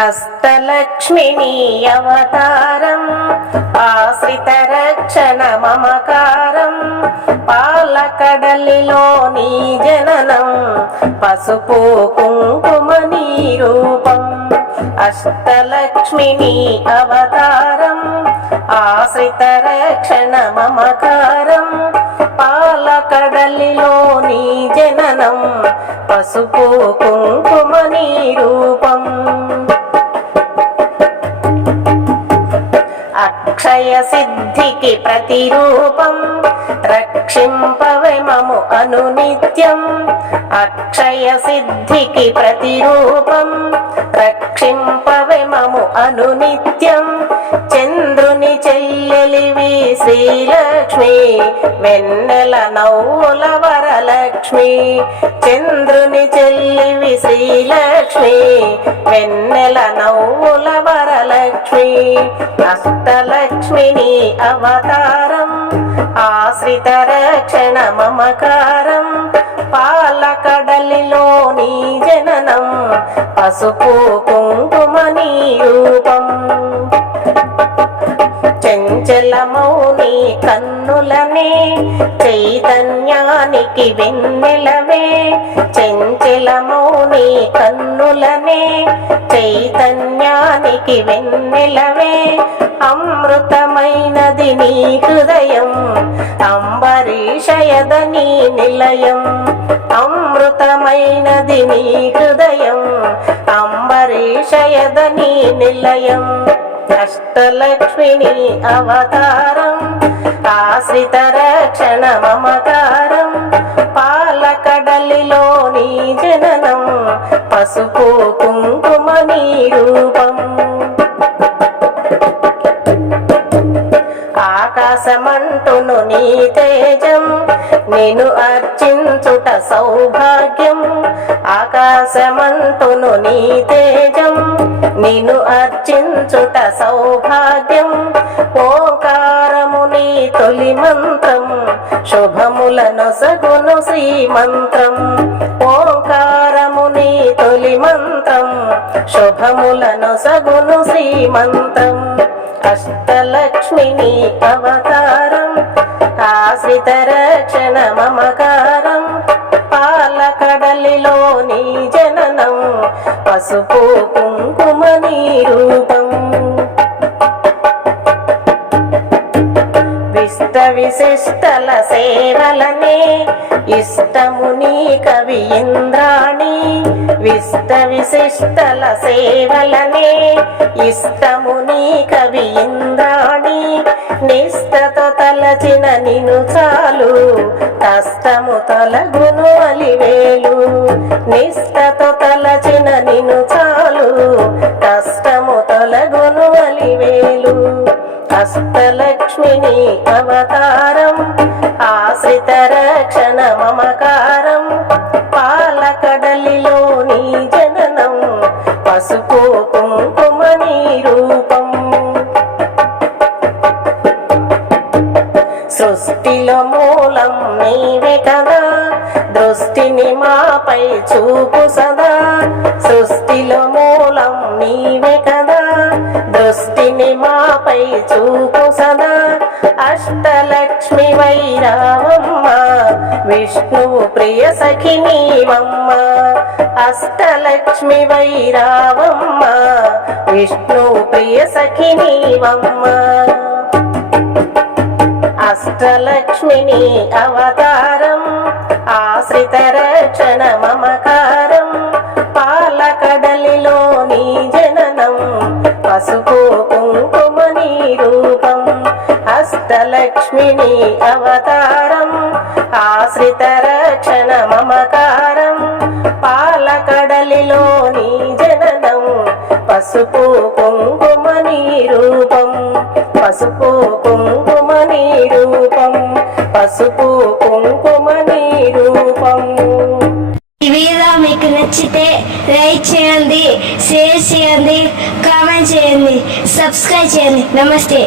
హస్తలక్ష్మిని అవతారం ఆశ్రిత రక్షణ మమకారం పాలకడలిలో నీ జననం పసుపు కుంకుమ నీ రూపం. అష్టలక్ష్మిని అవతారం ఆశ్రిత రక్షణ మమకారం పాలకడలిలో నీ జననం పసుపు కుంకుమ నీ రూపం. అక్షయ సిద్ధికి ప్రతిరూపం. రక్షింపవే మము అనునిత్యం. అక్షయ సిద్ధికి ప్రతిరూపం. రక్షింపవే మము అనునిత్యం. చంద్రుని చెల్లెలివి శ్రీలక్ష్మి వెన్నెల నవ్వుల లక్ష్మి చంద్రుని చెల్లివి శ్రీలక్ష్మి వెన్నెల నవ్వుల వరలక్ష్మి అష్టలక్ష్మిని అవతారం ఆశ్రిత రక్షణ మమకారం పాలకడలిలో నీ జననం పసుపు కుంకుమ నీ రూప. చంచలమౌని కన్నులనే చైతన్యానికి వెన్నెలవే. చంచలమౌని కన్నులనే చైతన్యానికి వెన్నెలవే. అమృతమైనది నీ హృదయం అంబరీషయద నీ నిలయం. అమృతమైనది నీ హృదయం అంబరీషయద నీ నిలయం. అష్టలక్ష్మిని అవతారం ఆశ్రిత రక్షణ మమకారం పాలకడలిలో నీ జననం పసుపు కుంకుమ నీ రూపం ఆకాశమంటును నీ తేజం నేను అర్చించుట సౌభాగ్యం. ఆకాశమంటును నీ తేజం నేను అర్చి అర్చించుట సౌభాగ్యం ఓంకారముని తొలి మంత్రం శుభములను సగును శ్రీమంత్రం ఓంకారము నీ తొలి మంత్రం శుభములను సగును శ్రీమంత్రం అష్టలక్ష్మిని అవతారం ఆశ్రిత రక్షణ మమకారం. పాలకడలిలో నీ జననం పసుపు విశిష్టల సేవలనే ఇష్టము నీ కవి ఇంద్రాణి. విష్ట విశిష్టల సేవలనే ఇష్టము నీ కవి ఇంద్రాణి. నిష్టతో తలచిన నిను చాలు కష్టము తొలగును అలివేలు. నిష్టతో తలచిన అష్టలక్ష్మిని అవతారం ఆశ్రిత రక్షణ మమకారం పాలకడలిలో నీ జననం పసుపు కుంకుమ నీ రూపం. సృష్టిలో మూలం నీవే కదా దృష్టిని మాపై చూపు సదా సృష్టిలో మూలం నీవే కదా. చూపు సదా అష్టలక్ష్మి వైరావమ్మ విష్ణువు ప్రియ సఖి నీవమ్మ. అష్టలక్ష్మి వైరావమ్మ విష్ణువు ప్రియ సఖి నీవమ్మ. అష్టలక్ష్మిని అవతారం ఆశ్రిత రక్షణ మమకారం పాలకడలిలో లక్ష్మిణి అవతారం ఆశ్రిత రక్షణ మమకారం. పాలకడలిలోని జననం పసుపు కుంకుమ రూపం. పసుపు కుంకుమ రూపం పసుపు కుంకుమ రూపం. ఈ వీడియో మీకు నచ్చితే లైక్ చేయండి షేర్ చేయండి కామెంట్ చేయండి సబ్స్క్రైబ్ చేయండి. నమస్తే.